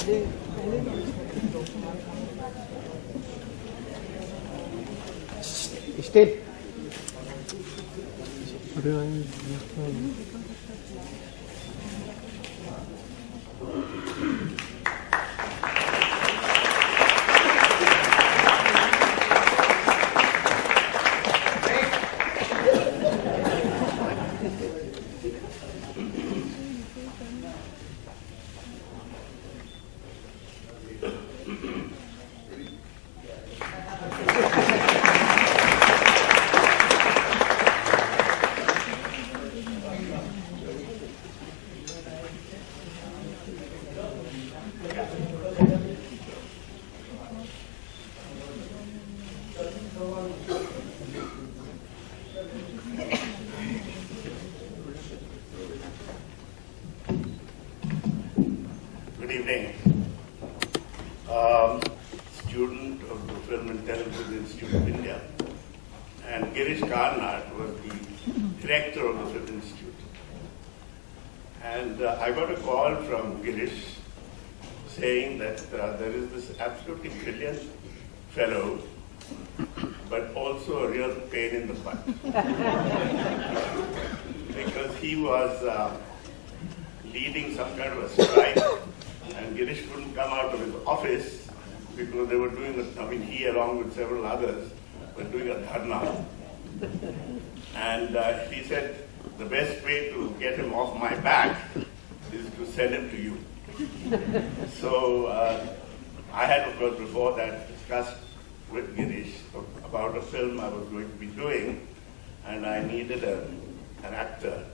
Still. Student of the Film and Television Institute of India, and Girish Karnat was the director of the Film Institute. And I got a call from Girish saying that there is this absolutely brilliant fellow, but also a real pain in the butt. Because he was leading some kind of a strike, and Girish couldn't come out of his office because they were doing, he along with several others were doing a dharna. And he said, the best way to get him off my back is to send him to you. So I had, of course, before that discussed with Girish about a film I was going to be doing, and I needed an actor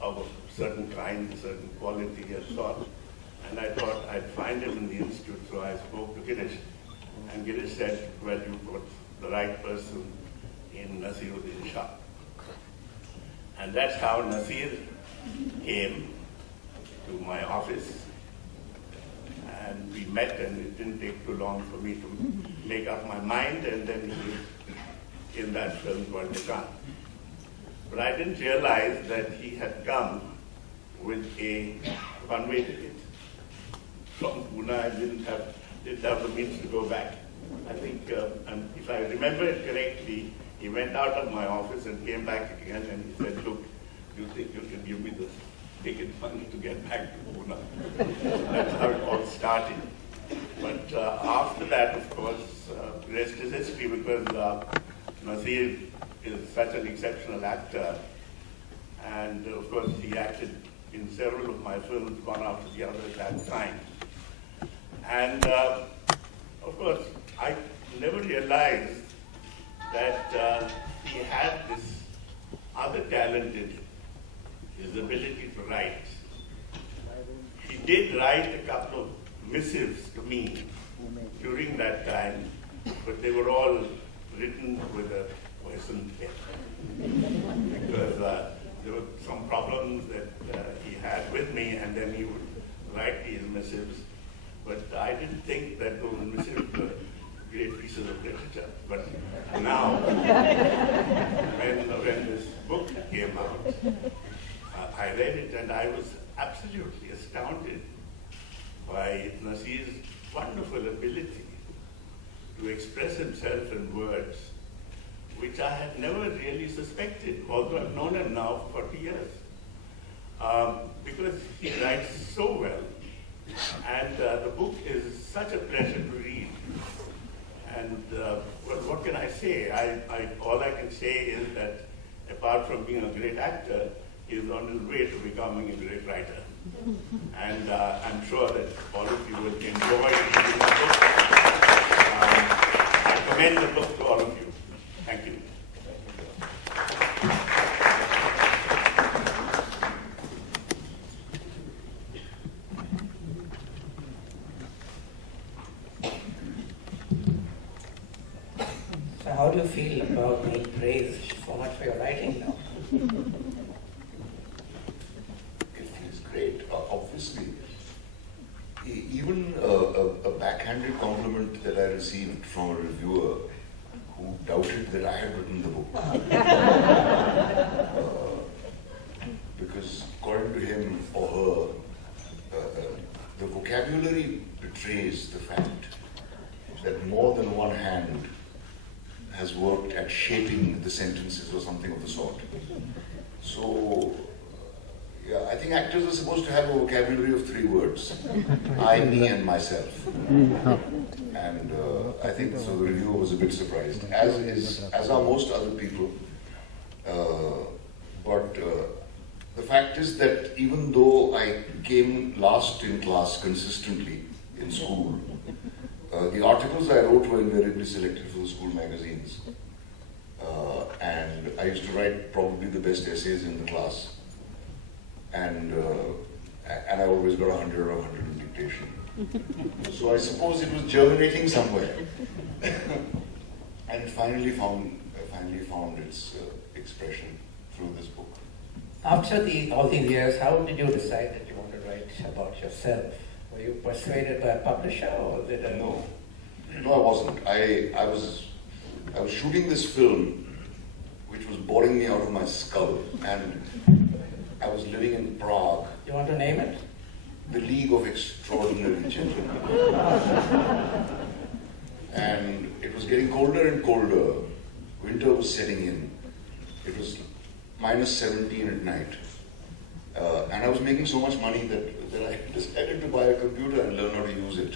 of a certain kind, certain quality and sort. And I thought I'd find him in the institute, so I spoke to Girish. And Girish said, well, you've got the right person in Naseeruddin Shah. And that's how Nasir came to my office. And we met, and it didn't take too long for me to make up my mind, and then he was in that film called Shah. But I didn't realize that he had come with a one-way ticket from Pune. I didn't have the means to go back. I think, and if I remember it correctly, he went out of my office and came back again, and he said, look, do you think you can give me this ticket money to get back to Pune? That's how it all started. But after that, of course, the rest is history, because Nasir is such an exceptional actor, and of course he acted in several of my films, one after the other at that time. And of course, I never realized that he had this other talent in him, his ability to write. He did write a couple of missives to me during that time, but they were all written with a poison pen. Because there were some problems that he had with me, and then he would write these missives. But I didn't think that those missives were great pieces of literature. But now, when this book came out, I read it, and I was absolutely astounded by Nasir's wonderful ability to express himself in words, which I had never really suspected, although I've known him now for 40 years. Because he writes so well. And the book is such a pleasure to read. And well, what can I say? All I can say is that apart from being a great actor, he is on his way to becoming a great writer. And I'm sure that all of you will enjoy reading the book. I commend the book to all of you. Thank you. So how do you feel about being praised so much for your writing now? It feels great. Obviously, even a backhanded compliment that I received from a reviewer who doubted that I had written the book. Because according to him or her, the vocabulary vocabulary betrays the fact that more than one hand has worked at shaping the sentences or something of the sort. So, yeah, I think actors are supposed to have a vocabulary of 3 words. I, me, and myself. And I think so the reviewer was a bit surprised, as are most other people. But the fact is that even though I came last in class consistently in school, the articles I wrote were invariably selected for the school magazines. And I used to write probably the best essays in the class. And I always got 100 or 100 in dictation. So I suppose it was germinating somewhere. And finally found its expression through this book. After all these years, how did you decide that you want to write about yourself? Were you persuaded by a publisher, or was it a... No, I wasn't. I was shooting this film, which was boring me out of my skull, and I was living in Prague. You want to name it? The League of Extraordinary Gentlemen. And it was getting colder and colder. Winter was setting in. It was minus 17 at night. And I was making so much money that I decided to buy a computer and learn how to use it.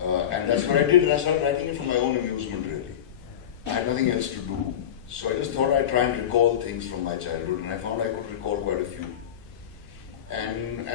And that's what I did, and I started writing it for my own amusement, really. I had nothing else to do. So I just thought I'd try and recall things from my childhood, and I found I could recall quite a few. And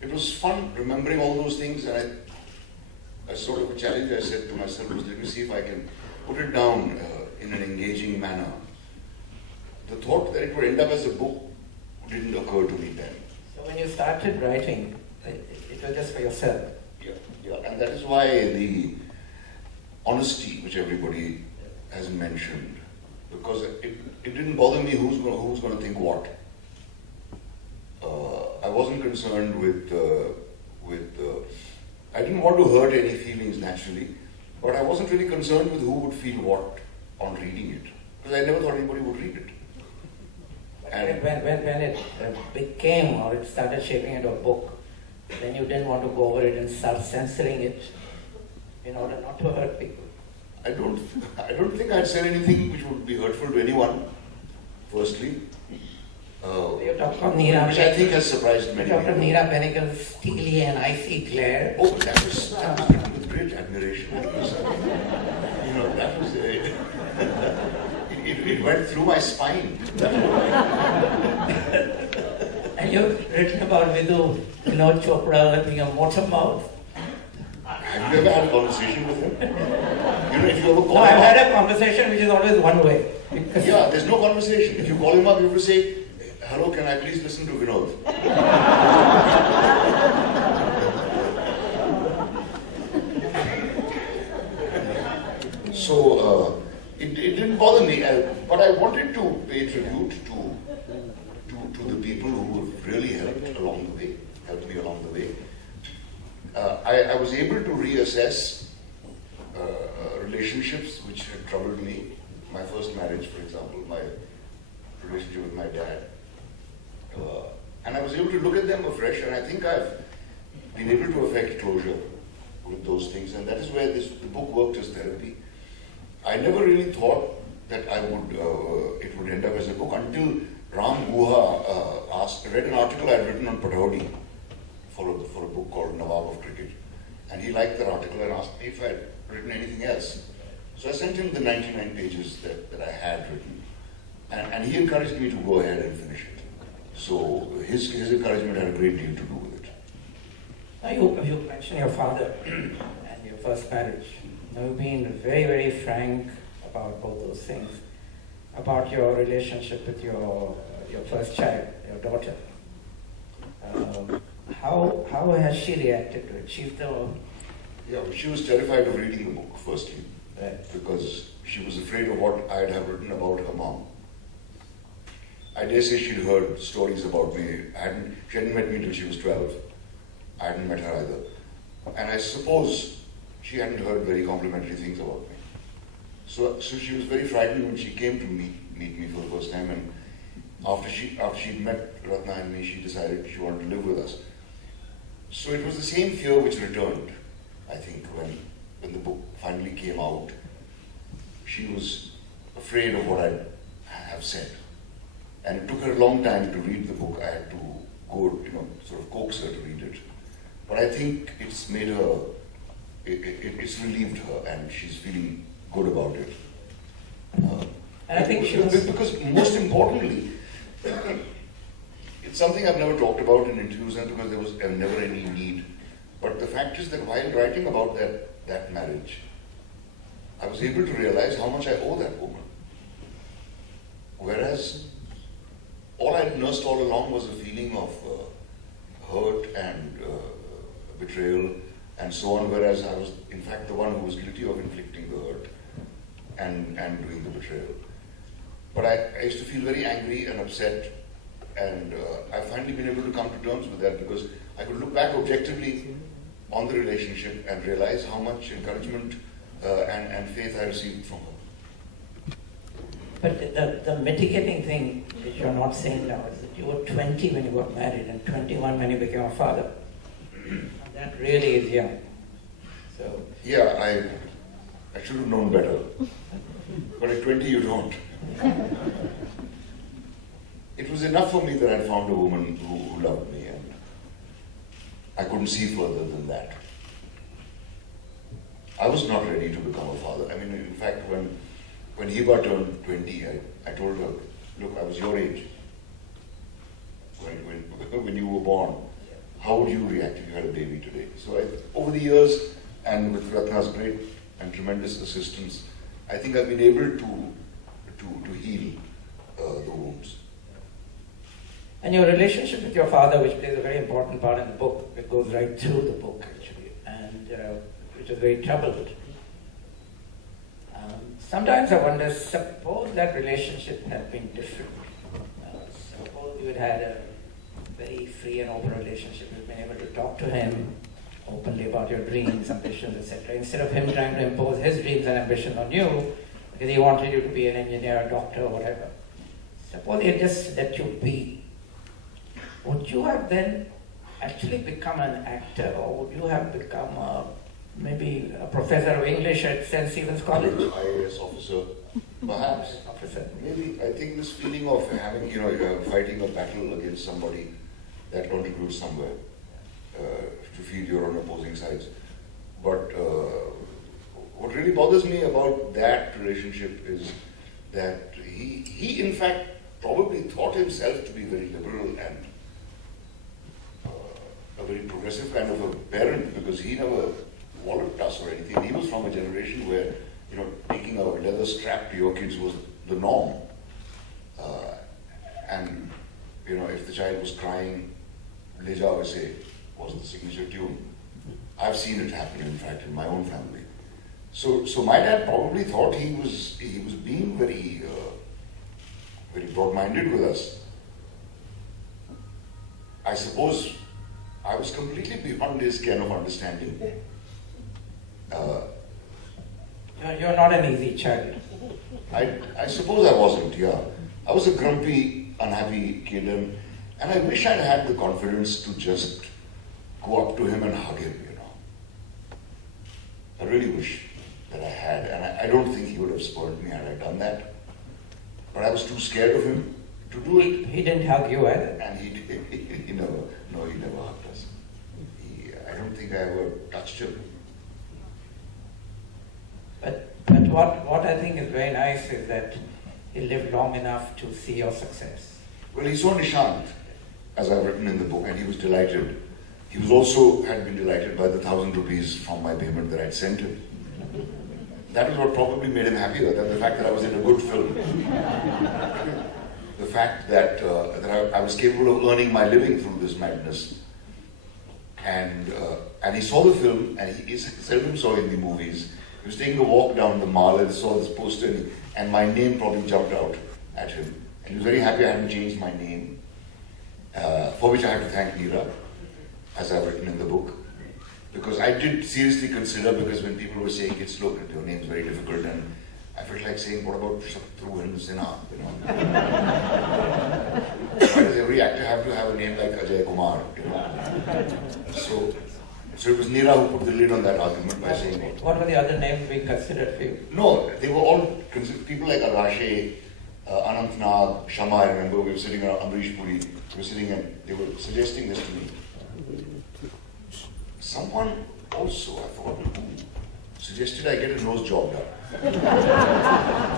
it was fun remembering all those things, and a sort of a challenge I set to myself was, let me see if I can put it down in an engaging manner. The thought that it would end up as a book didn't occur to me then. So when you started writing, it was just for yourself? Yeah, and that is why the honesty which everybody has mentioned, because it didn't bother me who's going to think what. I wasn't concerned with I didn't want to hurt any feelings naturally, but I wasn't really concerned with who would feel what on reading it, because I never thought anybody would read it. And when it became, or it started shaping into a book, then you didn't want to go over it and start censoring it in order not to hurt people. I don't think I'd said anything which would be hurtful to anyone, firstly. You talked of Neera, which I think has surprised many people. You talked of people. Neera Benegal's steely and icy glare. Oh, that was written with great admiration. That was it went through my spine. And you've written about Vidhu, Vinod Chopra being a motor mouth. Have you ever had a conversation with him? If you ever call No, him I've up, had a conversation which is always one way. yeah, there's no conversation. If you call him up, you have to say, hello, can I please listen to Vinod? So, it didn't bother me, but I wanted to pay tribute to the people who have really helped me along the way. I was able to reassess relationships which had troubled me. My first marriage, for example, my relationship with my dad. And I was able to look at them afresh, and I think I've been able to effect closure with those things, and that is where the book worked as therapy. I never really thought that it would end up as a book until Ram Guha read an article I had written on Pathaudi for a book called Nawab of Cricket, and he liked that article and asked me if I had written anything else. So I sent him the 99 pages that I had written, and he encouraged me to go ahead and finish it. So his encouragement had a great deal to do with it. Now you mentioned your father and your first marriage. Now you've been very, very frank about both those things, about your relationship with your first child, your daughter. How has she reacted to it? She was terrified of reading the book, firstly, Right. because she was afraid of what I'd have written about her mom. I dare say she'd heard stories about me. She hadn't met me till she was 12. I hadn't met her either. And I suppose she hadn't heard very complimentary things about me. So she was very frightened when she came to meet me for the first time, and after she'd met Ratna and me, she decided she wanted to live with us. So it was the same fear which returned, I think, when the book finally came out. She was afraid of what I have said. And it took her a long time to read the book. I had to go, sort of coax her to read it. But I think it's made her, it's relieved her, and she's feeling good about it. And I think she was... Because most importantly, it's something I've never talked about in interviews, and because there was never any need. But the fact is that while writing about that marriage, I was able to realize how much I owe that woman. Whereas all I'd nursed all along was a feeling of hurt and betrayal and so on, whereas I was in fact the one who was guilty of inflicting the hurt and doing the betrayal. But I used to feel very angry and upset, and I've finally been able to come to terms with that, because I could look back objectively on the relationship and realize how much encouragement and faith I received from her. But the mitigating thing which you're not saying now is that you were 20 when you got married and 21 when you became a father. That really is young. So yeah, I should have known better. But at 20 you don't. It was enough for me that I'd found a woman who loved me, and I couldn't see further than that. I was not ready to become a father. I mean, in fact, when Hiba turned 20, I told her, look, I was your age when you were born. How would you react if you had a baby today? So over the years, and with Ratna's great and tremendous assistance, I think I've been able to heal the wounds. And your relationship with your father, which plays a very important part in the book, it goes right through the book actually, and which is very troubled. Sometimes I wonder, suppose that relationship had been different. Suppose you had had a very free and open relationship, you've been able to talk to him openly about your dreams, ambitions, etc. Instead of him trying to impose his dreams and ambitions on you, because he wanted you to be an engineer, a doctor, or whatever. Suppose he had just let you be. Would you have then actually become an actor, or would you have become maybe a professor of English at St. Stephen's College? IAS officer, perhaps. Officer. Maybe. I think this feeling of having, fighting a battle against somebody, that contributes somewhere to feel you're on opposing sides. But what really bothers me about that relationship is that he in fact probably thought himself to be very liberal and a very progressive kind of a parent, because he never walloped us or anything. He was from a generation where, taking a leather strap to your kids was the norm. And, if the child was crying, Le Jao Aise was the signature tune. I've seen it happen, in fact, in my own family. So my dad probably thought he was being very, very broad-minded with us. I suppose I was completely beyond his ken of understanding. You're not an easy child. I suppose I wasn't, yeah. I was a grumpy, unhappy kid, and I wish I'd had the confidence to just go up to him and hug him, I really wish that I had, and I don't think he would have spurned me had I done that. But I was too scared of him to do it. He didn't hug you either. And he never hugged us. I don't think I ever touched him. But what I think is very nice is that he lived long enough to see your success. Well, he saw Nishant, as I've written in the book, and he was delighted. He was also had been delighted by the 1,000 rupees from my payment that I'd sent him. That was what probably made him happier than the fact that I was in a good film. The fact that I was capable of earning my living through this madness. And he saw the film, and he seldom saw in the movies. He was taking a walk down the mall and saw this poster, and my name probably jumped out at him. And he was very happy I hadn't changed my name, for which I have to thank Neera, as I've written in the book. Because I did seriously consider, because when people were saying, look, your name's very difficult, and I felt like saying, what about Shatrughan Sinha? You know? Why does every actor have to have a name like Ajay Kumar? You know? So it was Neera who put the lid on that argument by saying it. What were the other names being considered for you? No, they were all people like Arashe, Anant Nag, Shama, I remember, we were sitting around Amrish Puri, we were sitting and they were suggesting this to me. Someone also, I forgot who, suggested I get a nose job done.